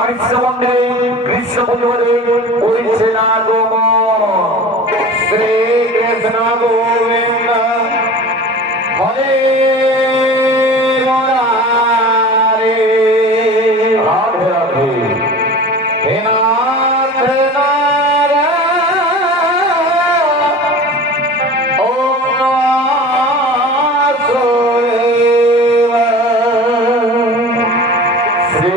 কৃষ্ণ মন্দিরে কৃষ্ণ পুজোরে পরিছেন আগমন শ্রী কৃষ্ণ গোবিন্দ হরে মুরারে রাধে রাধে হে নাথ নারায়ণ ওম বাসুদেব শ্রী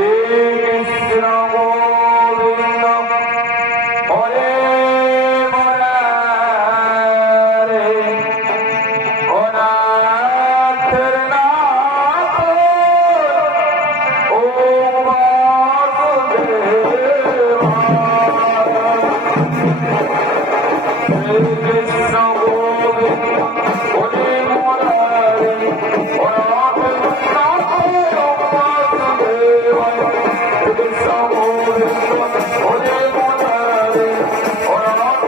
কৃষ্ণ গোবিন্দ হরে মুরারে ও নাথ নাথ ওম বাসুদেব শ্রী কৃষ্ণ গোবিন্দ হরে মুরারে ও নাথ নাথ ওম বাসুদেব কৃষ্ণ গোবিন্দ হরে মুরারে ও নাথ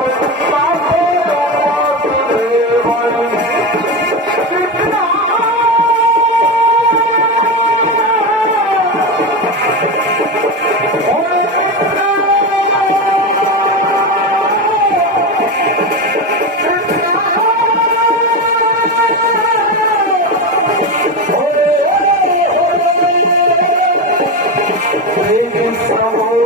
নাথ ওম বাসুদেব